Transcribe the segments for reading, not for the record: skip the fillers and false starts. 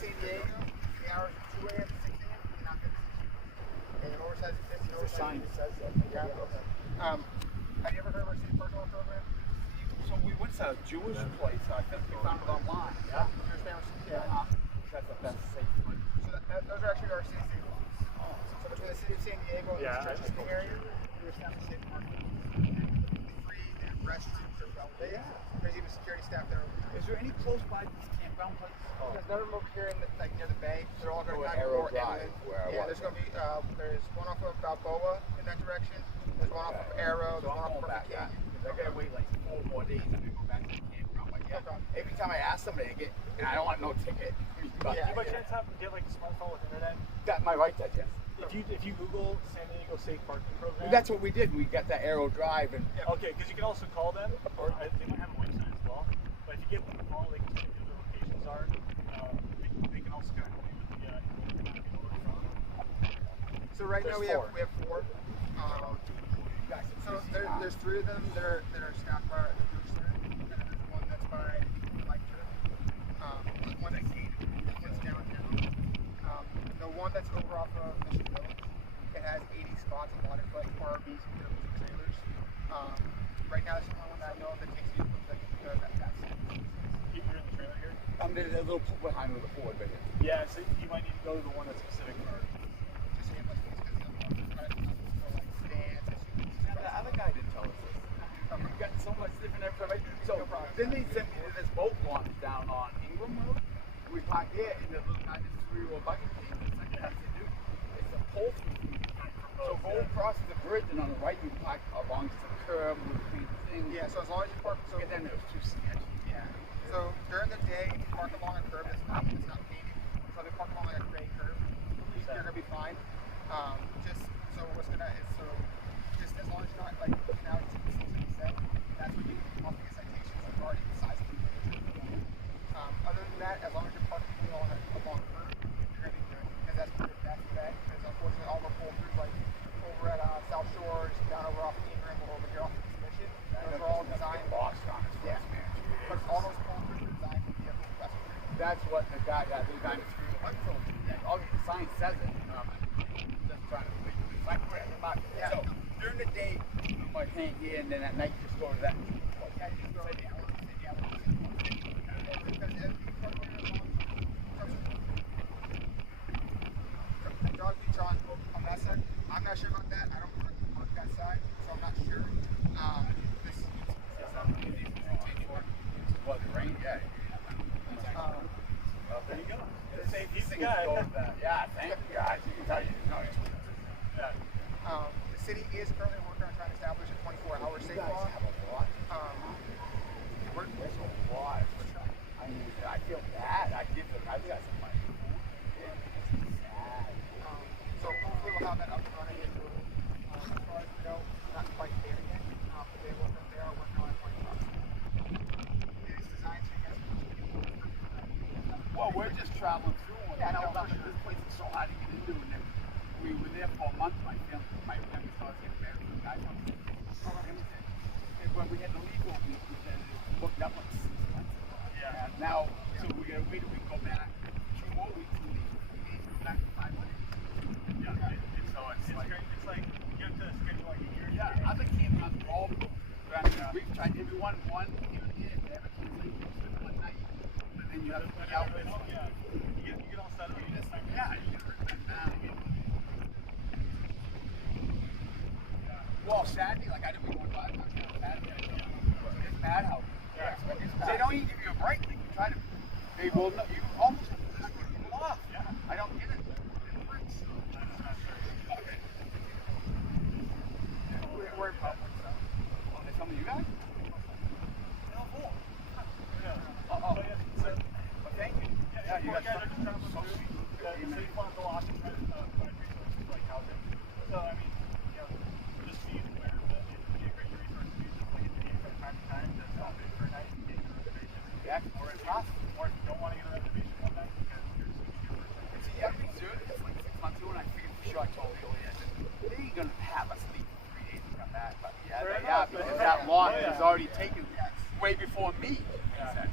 San Diego, the hours of 2 a.m. to 6 a.m. you're not going to see. And oversized is 50. There's a sign that says that. Yeah. Have you ever heard of our city personal program? So we went to a Jewish place. I think we found it online. Yeah. Jewish families. Yeah. That's safe. So those are actually our city safe laws. So between the city of San Diego and the Prejudiced area, we establish safe parking. Free, they have restrooms, they're well lit. There's even security staff there. Is there any close by these campground places? There's none of them over here in the, like near the bay. They're all going to Arrow more Drive, inland. where I Yeah, was. there's going to be there's one off of Balboa in that direction. There's one off of Arrow. There's one off of Perfect Canyon. I gotta wait like 4 more days to go back to the campground. Like, yeah. Every time I ask somebody to get, and I don't want no ticket. Yeah. Do you by chance have to get like a smartphone with internet? That my right, that yes. If you Google San Diego Safe Parking Program. That's what we did. We got that Arrow Drive and. Okay, because you can also call them, or they might have a website as well. But if you give them a call, they can tell you who their locations are. They can also kind of help you with the So right now we have 4. So there's 3 of them that are staffed by the Jewish Center, and then there's one that's by Mike Church. One that's downtown. The one that's over off of Mission Village, it has 80 spots, a lot of like RVs and trailers. Right now, it's the only one that I know that takes you to that's You're in the trailer here? There's a little pool behind with the Ford right here. Yeah, so you might need to go to the one that's specific for. just to get much because The other guy didn't tell us this. We've gotten so much different information. So then they sent me to this boat launch down on Ingram Road. We parked there and the little guy just threw a bucket came. The second guy said, dude, it's a pole through. So go across the bridge and on the right you park along the curb with the thing. Yeah, so as long as you park, so And then it was too sketchy. yeah. So during the day, if you park along a curb that's not painted, so they park along like a gray curb, you're gonna be fine. Just so what's gonna is so just as long as you're not like looking out into the season set, that's when you can get citations regarding the size of the curb. Other than that, as long as you're parking along a curb, you're gonna be good because that's bad. Because unfortunately, all the pull throughs like over at South Shores, down over off Ingram, or over here off of Mission, those are all designed. Yeah. But all those pull throughs are designed to be a little less. That's what the guy got. The guy was through. I told him that. Oh, the sign says it. Just trying to make it like Yeah. So during the day, you might hang here, and then at night you just go to that. Yeah, you just go to the Dog Beach on that side. I'm not sure about that. I don't work that side, so I'm not sure. What, the rain? Yeah. There you go. Same He's the guy. Yeah, thank you guys. You can tell you know. Yeah. The city is currently working on trying to establish a 24-hour safe law. Have a lot. We're There's a lot. I mean, I feel bad. I give them. I've got some money. It's sad. So hopefully we'll have that up and running. As far as we know, not quite there yet, but they are working on it 24 hours. It is designed so you guys can. Well, we're just traveling through. Yeah, I know no, for this place is so hard to get into. And then we were there for a month. My family started getting married to a guy from Bigoted. And when we had to leave, we booked up like 6 months. Yeah. And now, so we gotta wait a week, go back. 2 more weeks, and we back to 5 minutes. Yeah. It's like you have to schedule like a year. Yeah, other campgrounds all booked. We've tried every one here and there. They have a campsite one night, but then you have to be out with. Yeah. You get all set up. Yeah, you get rid down again. Well, Saturday, like I didn't go to Saturday. It's bad out. Yeah. They don't even give you a break. Like you try to, they will. You almost have to pull off. Yeah. I don't get it. It works. Okay. We're in public, so. Oh, they tell me you guys? No, cool. Yeah. Oh. But yeah, so, Well, thank you. yeah, you guys got are just traveling so through. sweet. The city funds a lot to try to provide resources like housing. So, I mean, just be aware that it would be a great resource to use just like a video from time to time to stop in for a night and get your reservation. Yeah, or it's possible. Or if you don't want to get a reservation one night because you're switching your first See, I've been doing this like 6 months ago, and I figured for sure I told Billy, I said, they ain't gonna have us leave for 3 days to come back. But yeah, they are, because that lot is already taken way before me. Yeah.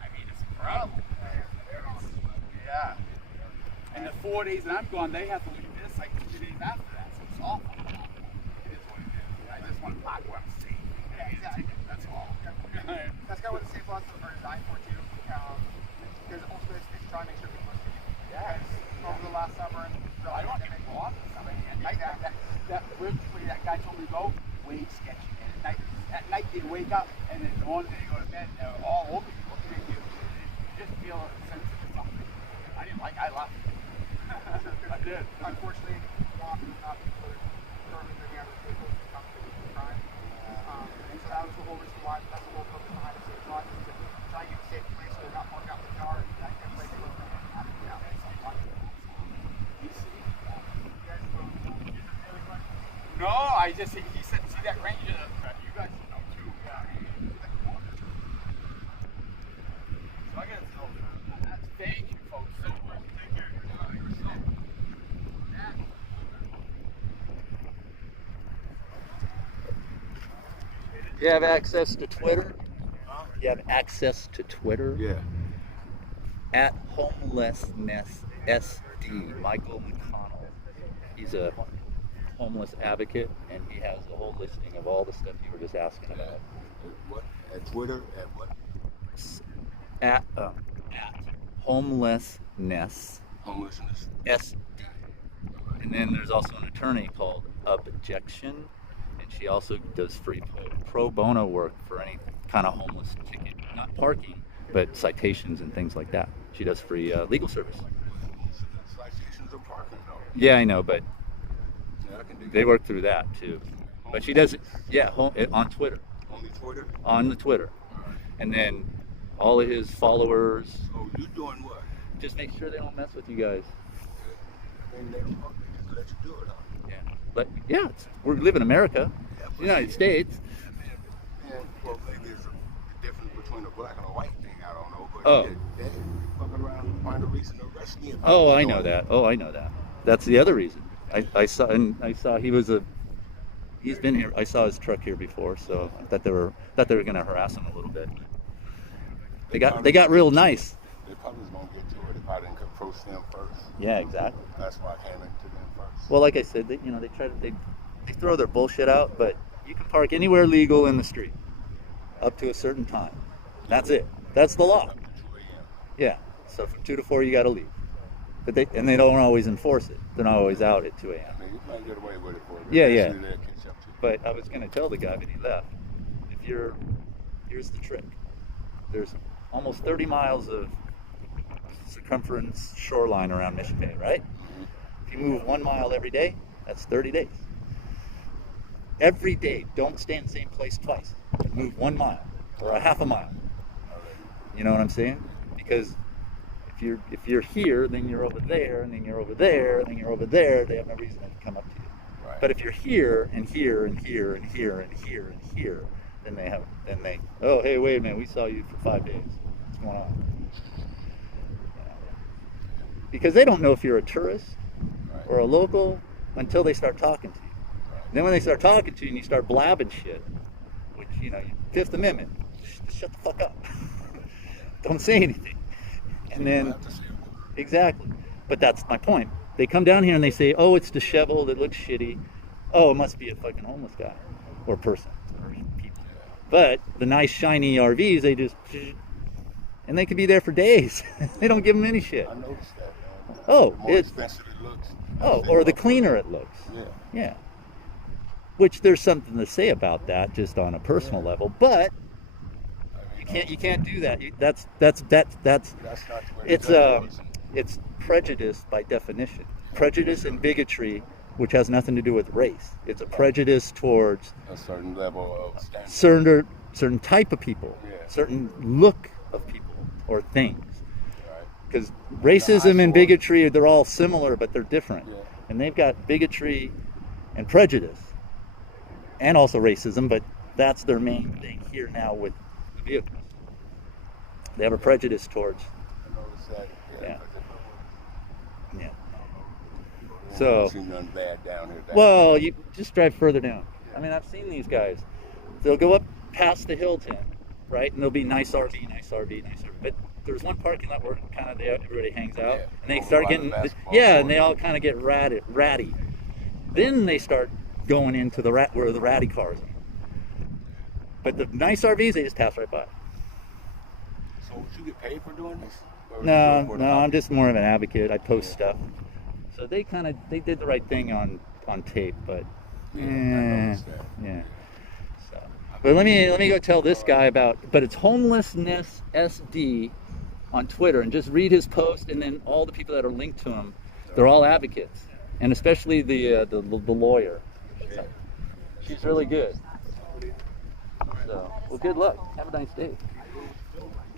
I mean, it's incredible. Yeah. And the 4 days that I'm gone, they have to leave this like 2 days after that. So it's awful. It is what it is. I just want to park where I'm safe. Yeah, exactly. That's all. That's kind of what the safe lots are designed for too. Because ultimately it's trying to make sure people are safe. Yes. Over the last summer and I don't get involved in something. At night, that guy told me to go, way sketchy. And at night you wake up and in the morning you go to bed and they're all over you looking at you. You just feel a sense of something. I left. I did. Unfortunately, often not people are currently living out of the table when it comes to crime. And so that was the whole reason why, that's the whole purpose behind the safe lot, is to try and get a safe place so they're not parked out in the yard. That kind of place they look at. No, I just, he said, see that ranger that you guys know too. Yeah. So I got to tell you, thank you folks so much. Take care. You're so You have access to Twitter? You have access to Twitter? Yeah. At Homelessness SD, Michael McConnell. He's a homeless advocate, and he has a whole listing of all the stuff you were just asking about. What? At Twitter? At what? At Homelessness Homelessness. SD. And then there's also an attorney called Objection, and she also does free pro bono work for any kind of homeless ticket, not parking, but citations and things like that. She does free legal service. Citations of parking, though. Yeah, I know, but Yeah, I can do they that. work through that too. But she does it, yeah, on Twitter. Only Twitter? On the Twitter. And then all of his followers, Oh, you doing what? just make sure they don't mess with you guys. And they don't just let you do it, huh? Yeah. But yeah, we live in America, Yeah, but United States. Yeah, well, maybe it's a difference between a black and a white thing. I don't know. But Oh. they fuck around and find a reason to arrest me. Oh, I know that. Oh, I know that. That's the other reason. I saw he's been here. I saw his truck here before, so I thought they were going to harass him a little bit. They got real nice. They probably was gonna get to it if I didn't approach them first. Yeah, exactly. That's why I came into them first. Well, like I said, they throw their bullshit out, but you can park anywhere legal in the street up to a certain time. That's it. That's the law. Up to 2 a.m. Yeah. So from 2 to 4, you got to leave. But they don't always enforce it. They're not always out at 2 a.m. I mean, you might get away with it for a bit. Yeah, yeah. Eventually they'll catch up to you. But I was going to tell the guy when he left, here's the trick. There's almost 30 miles of circumference shoreline around Mission Bay, right? If you move 1 mile every day, that's 30 days. Every day, don't stay in the same place twice. Move 1 mile or a half a mile. You know what I'm saying? Because if you're here, then you're over there, and then you're over there, and then you're over there, they have no reason to come up to you. Right. But if you're here and here and here and here and here and here, then they oh, hey, wait a minute, we saw you for 5 days. What's going on? Because they don't know if you're a tourist Right. or a local until they start talking to you. Then when they start talking to you and you start blabbing shit, which, Fifth Amendment, just shut the fuck up. Don't say anything. And You then, don't have to say a word. exactly. But that's my point. They come down here and they say, oh, it's disheveled, it looks shitty. Oh, it must be a fucking homeless guy or person or people. But the nice shiny RVs, they just, and they could be there for days. They don't give them any shit. I noticed that. Oh, the more it's, expensive it looks. oh, or the cleaner it looks. Yeah. Yeah. Which there's something to say about that, just on a personal level. But I mean, you can't do that. That's that's not the way it's to do it. it's prejudice by definition. Prejudice and bigotry, which has nothing to do with race. It's a prejudice towards A certain level of standard. certain type of people, Yeah. certain look of people or things. Right. Because racism and eyesore. bigotry, they're all similar, but they're different. Yeah. And they've got bigotry and prejudice, and also racism, but that's their main thing here now with the vehicles. They have a prejudice towards, I noticed that. Yeah. But yeah. I So, don't see nothing bad down here. well, you just drive further down. I mean, I've seen these guys. They'll go up past the Hilton, right? And there'll be nice RV, nice RV, nice RV. But there's one parking lot where kind of everybody hangs out, Yeah. and they Over start by the getting basketball yeah, court. and they all kind of get ratty. Then they start going into where the ratty cars are. But the nice RVs, they just pass right by. So would you get paid for doing this? Or would you do No, it for the I'm hobby? just more of an advocate. I post stuff. So they did the right thing on tape, but Yeah, I noticed that. yeah. So, but let me go tell this guy about. But it's Homelessness SD on Twitter, and just read his post, and then all the people that are linked to him, they're all advocates, and especially the lawyer. Yeah. She's really good. So, well, good luck. Have a nice day.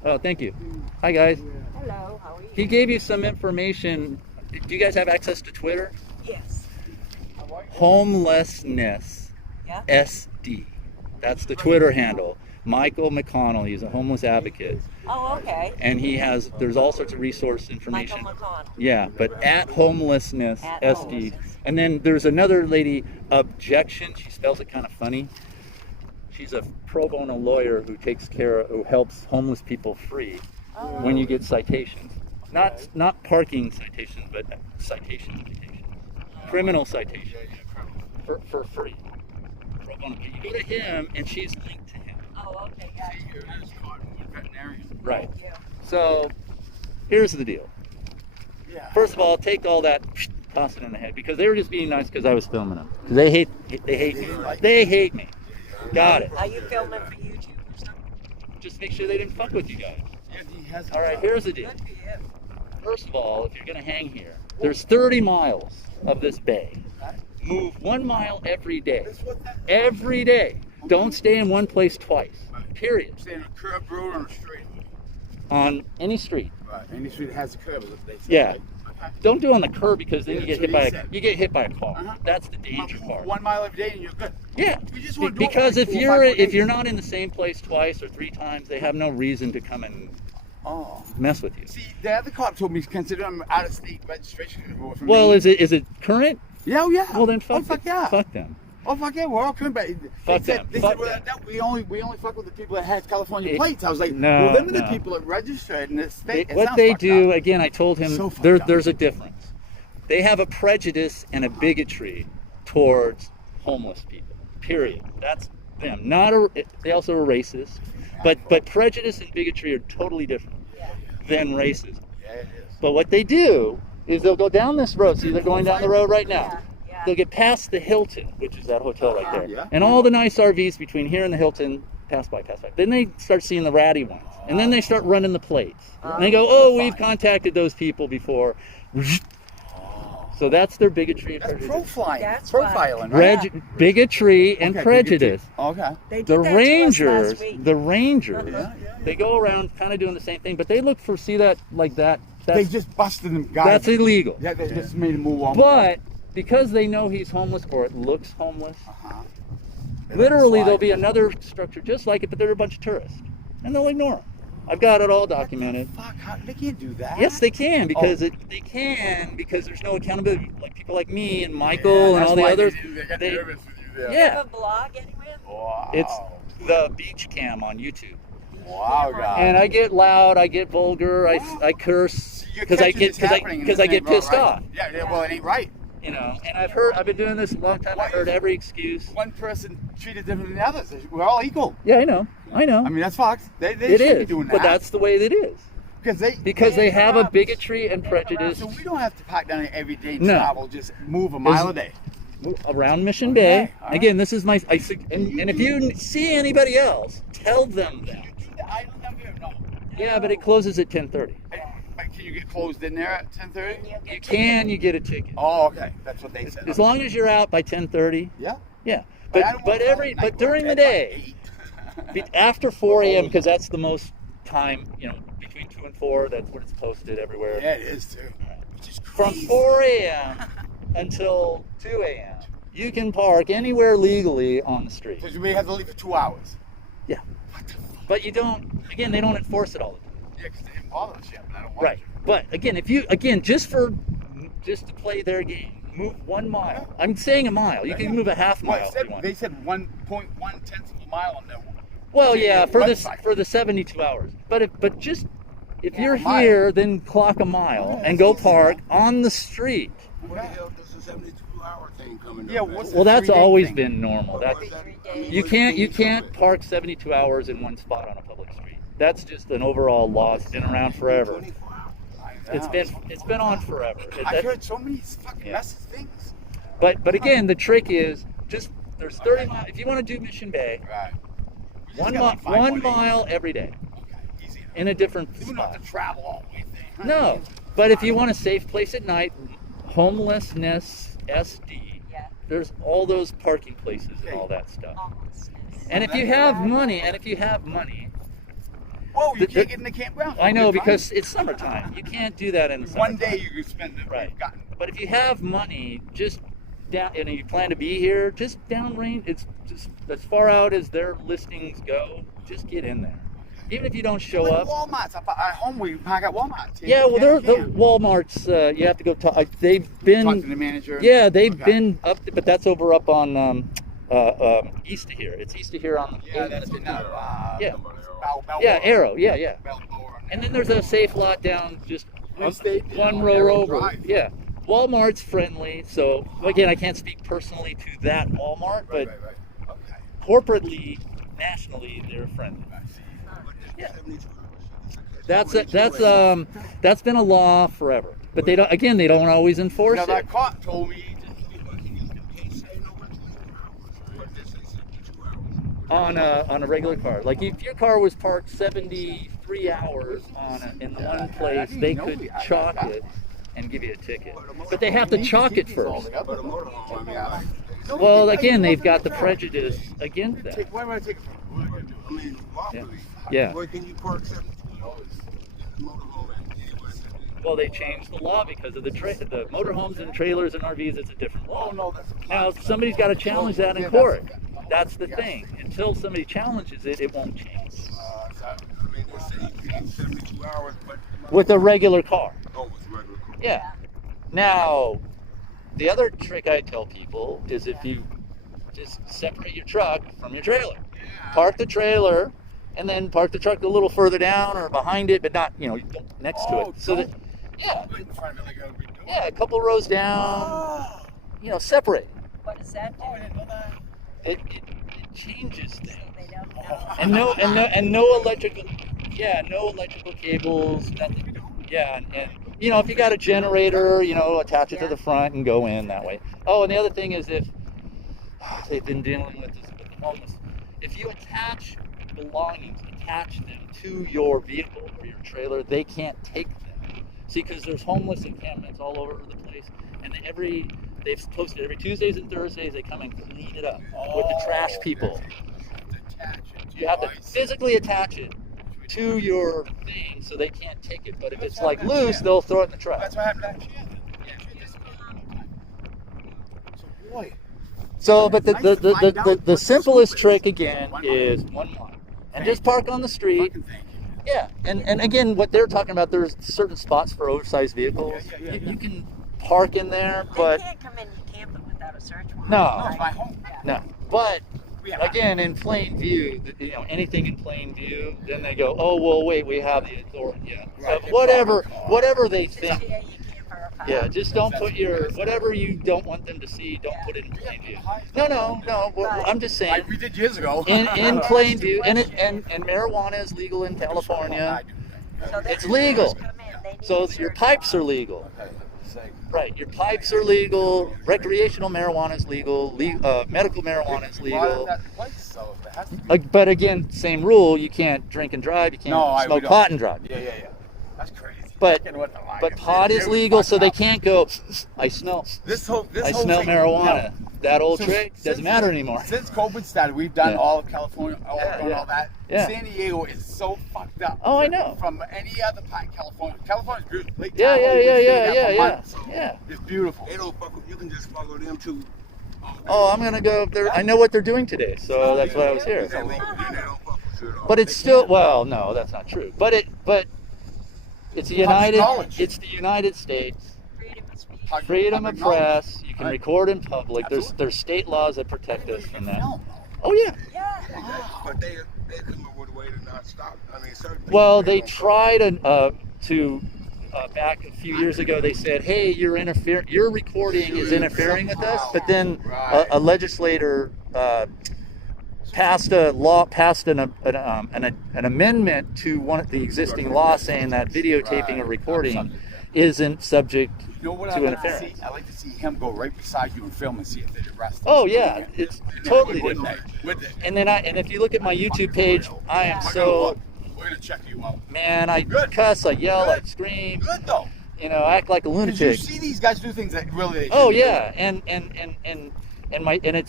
Oh, thank you. Hi, guys. Hello, how are you? He gave you some information. Do you guys have access to Twitter? Yes. Homelessness Yeah. SD. That's the Twitter handle. Michael McConnell. He's a homeless advocate, Oh, okay. and there's all sorts of resource information. Michael McConnell. Yeah, but at Homelessness At SD. Homelessness. And then there's another lady, Objection. She spells it kind of funny. She's a pro bono lawyer who helps homeless people free when you get citations. Not parking citations, but citations. Criminal citations for free. Pro bono. You go to him, and she's linked to him. Oh, okay, yeah. Here it is, Cottonwood Veterinarian. Right. Yeah. So here's the deal. Yeah. First of all, take all that, toss it in the head, because they were just being nice because I was filming them. 'Cause they hate me. They hate me. Got it. Are you filming for YouTube or something? Just make sure they didn't fuck with you guys. Yeah, he has. All right, here's the deal. Good for you. First of all, if you're gonna hang here, there's 30 miles of this bay. Move 1 mile every day. That's what that. Every day. Don't stay in one place twice. Period. Stay on a curb road on a straight. On any street. Right. Any street that has a curb, is what they say. Yeah. Right? Okay. Don't do it on the curb, because then Yeah, you get that's hit what by he a said. you get hit by a car. Uh-huh. That's the danger part. 1 mile every day and you're good. Yeah. We just want to do it Because like if 4 or you're 5 more if you're days. not in the same place twice or 3 times, they have no reason to come and Oh. mess with you. See, the other cop told me he's considering I'm out of state registration. Well, is it current? Yeah, oh, yeah. Well, then fuck Oh, fuck it. yeah. Fuck them. Oh, fuck yeah, we're all coming back. Fuck they them. said, Fuck well, them. that, we only fuck with the people that have California It- plates. I was like, No, well, them are the no. people that registered in this state. It What sounds they fucked do, up. again, I told him So fucked there, up. there's a difference. They have a prejudice and a bigotry towards homeless people. Period. That's them. They also are racist, but prejudice and bigotry are totally different than racism. Yeah, it is. But what they do is they'll go down this road. See, they're going down the road right now. Yeah, yeah. They'll get past the Hilton, which is that hotel right there, Yeah. and all the nice RVs between here and the Hilton pass by. Then they start seeing the ratty ones, and then they start running the plates. And they go, "Oh, we've contacted those people before." So that's their bigotry and That's prejudice. profiling. That's why- Profiling, right? Bigotry and Okay, prejudice. Okay. They did The that to us Rangers, last week. Yeah. they go around kind of doing the same thing, but they look for that. They That's just busted them. Guys. that's illegal. Yeah, they just made him move on. But because they know he's homeless or it looks homeless, Uh-huh. literally there'll be another structure just like it, but they're a bunch of tourists, and they'll ignore them. I've got it all documented. Fuck, they can't do that. Yes, they can because Oh. because there's no accountability. Like people like me and Michael and all the others. They got they- nervous with you there. You Yeah, have a blog anywhere? Wow. it's the beach cam on YouTube. Wow, guys. And I get loud, I get vulgar, I curse You're because I catching get this happening in because the I same get road, pissed right? off. Yeah, well, it ain't right. You know, and I've been doing this a long time. I've heard every excuse. One person treated different than others. We're all equal. Yeah, I know. I mean, that's fucked. They It shouldn't be is, doing that. but that's the way it is. Because They have a bigotry and prejudice So we don't have to pack down every day No. travel. Just move a mile a day. around Mission Bay. Okay, all right. Again, this is my. And if you see anybody else, tell them that. You do the island down here? No. Yeah, but it closes at 10:30. But can you get closed in there at 10:30? You can, you get a ticket. Oh, okay. That's what they said. As long as you're out by 10:30. Yeah. Yeah. I But don't want but during the night work day, at 8. after 4 a.m. because that's the most time, between 2 and 4. That's when it's posted everywhere. Yeah, it is too. Which is From crazy. 4 a.m. until 2 a.m. you can park anywhere legally on the street. Because you may have to leave for 2 hours. Yeah. But you don't. Again, they don't enforce it all the time. Yeah, because they didn't bother us yet, but I don't want Right. But again, just to play their game, move 1 mile. I'm saying a mile. You can move a half Well, mile if you want. they said 1.1 tenths of a mile on that one. Well, Okay, yeah, yeah, for website. the 72 hours. But just If Yeah. you're A mile. here, then clock a mile and go park on the street. What the hell does the 72-hour thing coming Yeah, up? what's Well, that's 3-day always thing? been normal. That What's that? 3 I mean, days. you what can't do you mean can't somewhere? park 72 hours in one spot on a public street. That's just an overall law. It's been around forever. 24 hours. It's been on forever. I've heard so many fucking Yeah. messy things. But again, the trick is just there's 30 miles. If you want to do Mission Bay, Right. one mile every day Okay, easy enough. in a different You don't have spot. to travel all the way there. No, but if you want a safe place at night, homelessness, SD, Yeah. there's all those parking places and all that stuff. Homelessness. And if you have money, Whoa, you The- can't get in the campground. I know Good because it's summertime. You can't do that in the time. One summertime. day you can spend it. Right. You've gotten. But if you have money, just down, and you plan to be here, just downrange. It's just as far out as their listings go. Just get in there, even if you don't show Like up. Walmart's up at home. We park at Walmart. Yeah, well, they're the Camp. Walmarts. You have to go talk. They've been. Talk to the manager. Yeah, they've Okay. been up, but that's over up on east of here. It's east of here on. Yeah, that's it now. Yeah. Balboa. Yeah, Arrow. Yeah. Balboa. And then there's a safe lot down just one row Arrow over. Drive. Yeah. Walmart's friendly, so again, I can't speak personally to that Walmart, but Right. Okay. corporately, nationally, they're friendly. I see. Yeah. 72 hours. That's been a law forever, but they don't. Again, they don't always enforce Now it. that cop told me. On a regular car. Like if your car was parked 73 hours in one place, they could chalk it and give you a ticket. But they have to chalk it first. But a motorhome, I mean, like, Well, again, they've got the prejudice against that. Where would I take it from? I mean, lawfully. Yeah. Where can you park 72 hours in a motorhome at? Well, they changed the law because of the motorhomes and trailers and RVs. It's a different law. Oh no, that's. Now somebody's got to challenge that in court. That's the thing. Until somebody challenges it, it won't change. I mean, they say you can 72 hours, but With a regular car. oh, it's regular car. Yeah. Now, the other trick I tell people is if you just separate your truck from your trailer, park the trailer, and then park the truck a little further down or behind it, but not next to it. So that a couple rows down. Separate. What does that do? It changes things. So they don't know. And no electrical cables, nothing. Yeah, and if you got a generator, attach it to the front and go in that way. Oh, and the other thing is if they've been dealing with this with the homeless, if you attach belongings, attach them to your vehicle or your trailer, they can't take them. See, because there's homeless encampments all over the place, and they've posted every Tuesdays and Thursdays they come and clean it up with the trash people. You have to physically attach it to your thing so they can't take it. But if it's like loose, they'll throw it in the trash. That's what happened to that. So boy. So, but the simplest trick again is 1 mile, and just park on the street. Fucking thank you. Yeah, and again, what they're talking about, there's certain spots for oversized vehicles. Yeah. You can park in there, They but can't come in and camp it without a search warrant. No. No, it's my home. no. But We have again, in plain view, anything in plain view, then they go, oh well, wait, we have the authority. Yeah, Right. so whatever they Just, think. yeah, you can't verify. Yeah, just don't put whatever you don't want them to see, don't put it in plain view. No. Well, I'm just saying. Like we did years ago. In plain view, and marijuana is legal in California. So they It's can legal. come in, they need So a your search pipes are warrant. legal. Right, your pipes are legal. Recreational marijuana is legal. Medical marijuana is legal. But again, same rule. You can't drink and drive. You can't we smoke don't. pot and drive. Yeah. That's crazy. But Fucking what the line but is. pot is Dude, legal, so they fuck up. can't go. I smell This whole thing, No. That old So trick doesn't since- matter anymore. Since COVID started, we've done Yeah. all of California, all Yeah. that. Yeah. San Diego is so fucked up. Oh, I know. From any other part of California. California's beautiful. Lake Yeah, Tahoe, we stayed there for months. yeah. It's beautiful. They don't fuck with you, can just follow them too. Oh, I'm gonna go up there. I know what they're doing today, so that's why I was here. They don't fuck with you at all. But it's still no, that's not true. But it's the United knowledge. it's the United States. Freedom of speech. Freedom of Public knowledge. press. You can Right. record in public. Absolutely. There's state laws that protect us from that. Oh yeah. Yeah. But they come up with a way to not stop. I mean, certain people, Well, they don't tried to back a few years ago. They said, "Hey, your recording is interfering with us." But then a legislator passed an amendment to one of the existing laws saying that videotaping or recording isn't subject You know what to I like to see? interference. I like to see him go right beside you and film and see if they'd arrest him. Oh yeah, it's totally Wouldn't different. they? Would they? And if you look at my YouTube page, I am We're gonna so look. We're gonna check you out. man. I Good. cuss, I yell, I Good. scream. Good though. You know, act like a Did you lunatic. see these guys do things that really? They Oh shouldn't yeah, and it's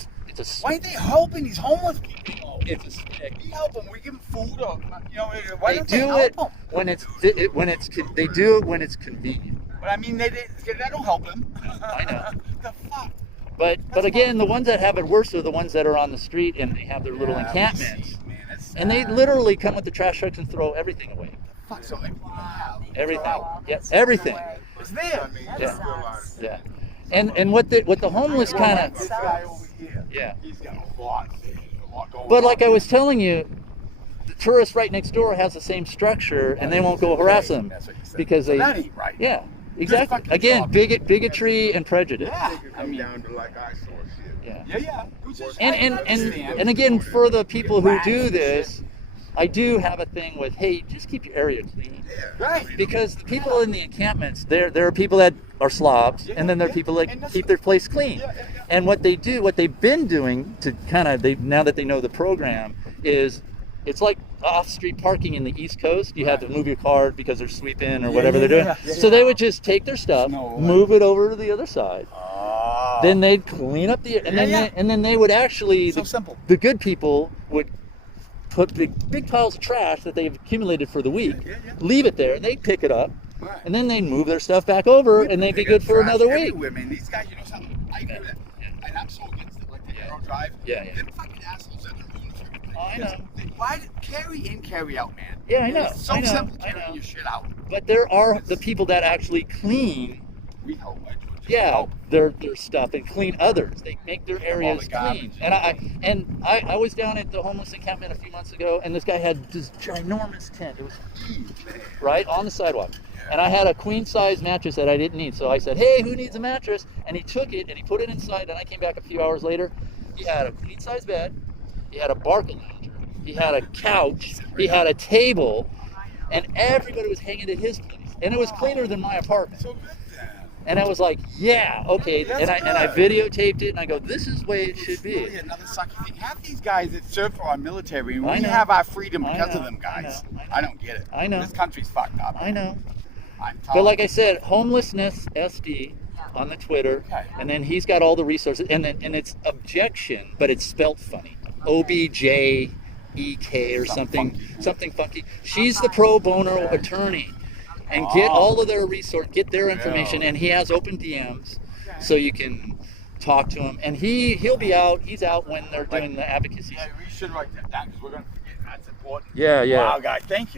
do? Why ain't they helping these homeless people? it's a stick. We help them. We give them food, or why They don't they do help it them? when they do it when it's convenient. But I mean, they don't help them. I know. The fuck. But again, the ones that have it worse are the ones that are on the street and they have their little Yeah, encampments, see, man, that's and they sad. literally come with the trash trucks and throw everything away. Fuck, so Everything. Wow, Yeah, that's everything. no way. it's there. I mean, That you Yeah. realize. Yeah, and what the homeless kind of This guy over here, yeah. he's got a lot going on. But like I was telling you, the tourist right next door has the same structure, and they won't go harass them That's what you said. because they That ain't right. yeah exactly fucking again job. bigotry and prejudice. Yeah. They could come down to like eyesore shit. Yeah. Yeah. Which is- And I and understand. and again, for the people who Rats do and this, I do have a thing with, hey, just keep your area clean. Yeah. Right. Because the people in the encampments, there are people that are slobs, and then there are people that And that's keep their place clean. Yeah. And what they've been doing to kind of, now that they know the program, is it's like off-street parking in the East Coast. You have to move your car because they're sweeping or whatever they're doing. yeah. So they would just take their stuff, No way. move it over to the other side. Oh. Then they'd clean up the, and then Yeah. and then they would actually, So simple. the good people would put big piles of trash that they've accumulated for the week, Yeah. leave it there, and they'd pick it up, Right. and then they'd move their stuff back over, and they'd be good for another week. Everywhere, man. These guys, you know something? I agree with that. And I'm so against it, like the Aero Drive. Yeah. Them fucking assholes that are doing it. Oh, I know. Why carry in, carry out, man? Yeah, I know, It's so I know, simple I carrying know. your shit out. But there are the people that actually clean, We help. yeah, their stuff and clean others. They make their areas garbage. clean. And I was down at the homeless encampment a few months ago, and this guy had this ginormous tent. It was huge, right on the sidewalk. And I had a queen size mattress that I didn't need. So I said, hey, who needs a mattress? And he took it and he put it inside. And I came back a few hours later. He had a queen size bed. He had a Barca lounger. He had a couch. He had a table. And everybody was hanging at his place. And it was cleaner than my apartment. So good then. And I was like, yeah, okay. That's And I good. videotaped it and I go, this is the way it should It's really be. another sucky thing. Half these guys that serve for our military, and I we know. have our freedom I because know. of them guys. I know. I don't get it. I know. This country's fucked up. I know. I'm But like I said, homelessness SD on the Twitter, Okay. and then he's got all the resources, and it's objection, but it's spelt funny, OBJEK or something funky. She's the pro bono attorney, and get all of their get their information, and he has open DMs, so you can talk to him, and he's out when they're doing the advocacy. Yeah, we should write that down because we're gonna forget. That's important. Yeah, yeah. Wow, guys, thank you.